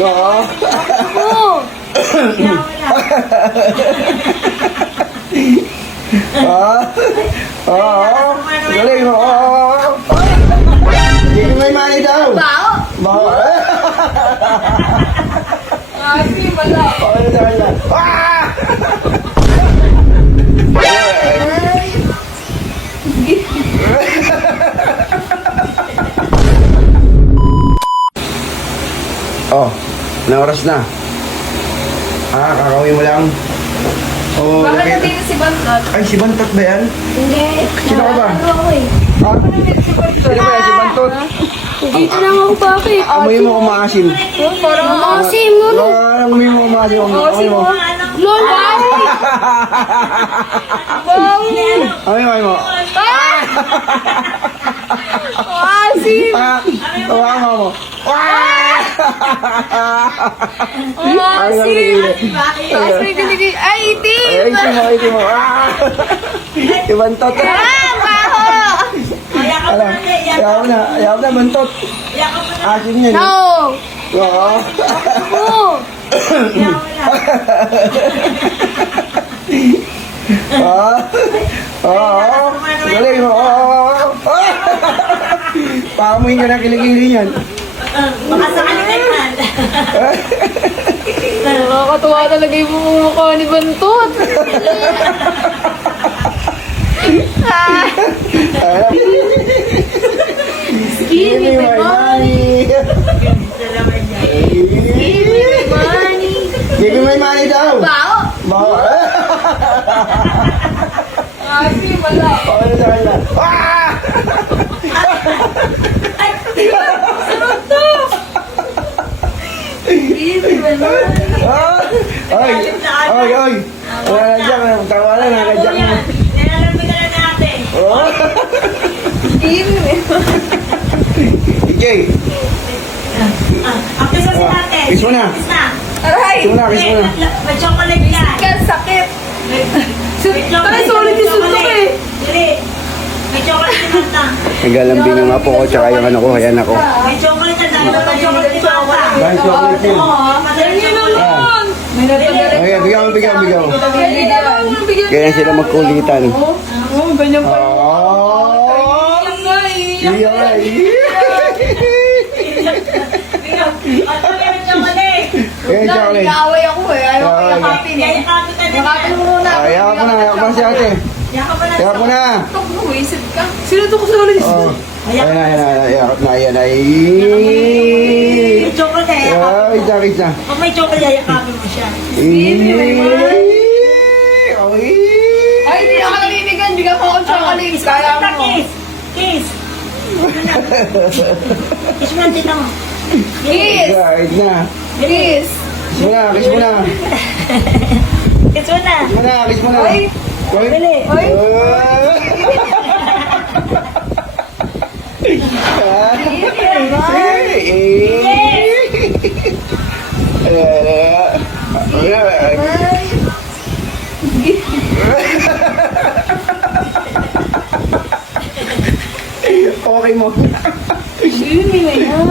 Oo. Oo. Galing. Oo. Hindi may mali daw. Bao? Bao. Kasi wala. Oo, dahil na. Ah! Oh, na oras na. Kakawin mo lang. Oh, Bakit nakita- nandito si Bantot? Ay, si Bantot ba yan? Hindi. Sino ka ba? Ano ako eh? Ha? Sino ba yan, si Bantot? Dito lang ako, bakit? Amoy mo kumakasim. Parang maasim mo. Amoy mo kumakasim. Amoy mo. Lola! Amoy mo. Maasim! Tawa mo. Maasim! Tapos may binigay, ay, itim! Ay, ito mo. Si Bantot. Baho! Alam, ayaw na, Bantot. Asim niya. No! Oo. Oh! Oo. Galing mo. Paamuin ka na kiligili niyan. Baka sa kalimutan. Nakakatuwa talaga yung mukha ni Bantot. Give me my money. Money! Give me my money daw. Bao? Bao. Kasi wala. Ano sa kanya? Ay! Ay! Ay! Wala na dyan. Tawa na. Nakadyak mo. Nilalamig ka na natin. Oh. DJ! Aktis na si natin. Kiss mo na. Kiss na. Aray! Kiss mo na. Kiss mo na. May chocolate yan. Kan sakit. May chocolate. Aray, solid yung suntok eh. Dili. May chocolate si Mata. Nagalambing yung apo ko tsaka yung ano ko. Ayan ako. May chocolate yan. Dahil may chocolate si Mata. Dahil chocolate yun. Oo, madali Ayun chocolate. naman! May natagalan. Okay, bigyan mo. Bigyan mo. Kaya sila magkulitan. Oo, ganyan pa. Oh! Iyak nga eh. Iya nga. Ano may chocolate? Eh, chocolate. Nag-aaway ako eh. Ayaw ko Ay. yakapin eh. Yakapin ka na. Yakapin mo muna. Ayaw ko na. Ayaw ko na si ate. Yakap mo na. Ayaw ko na. Tok mo, isip ka. Sino to ko sa ulit? Oh. Ayan na. Ayaw na. Ayan na. May chocolate. Ay, sakit na. Pag may chocolate, yakapin mo siya. Ay. Ay, hindi ako nabibigyan. Bigyan ko akong chocolates. Kaya mo. Kiss. Kiss. Kiss mo natin ako. Kiss! Sakit na. Kiss! Kiss mo na. Kiss mo na. Kiss mo na. Kiss mo na. Kiss mo na. Ay. Bili. Ay! Okay mo. Yun, yun, yun.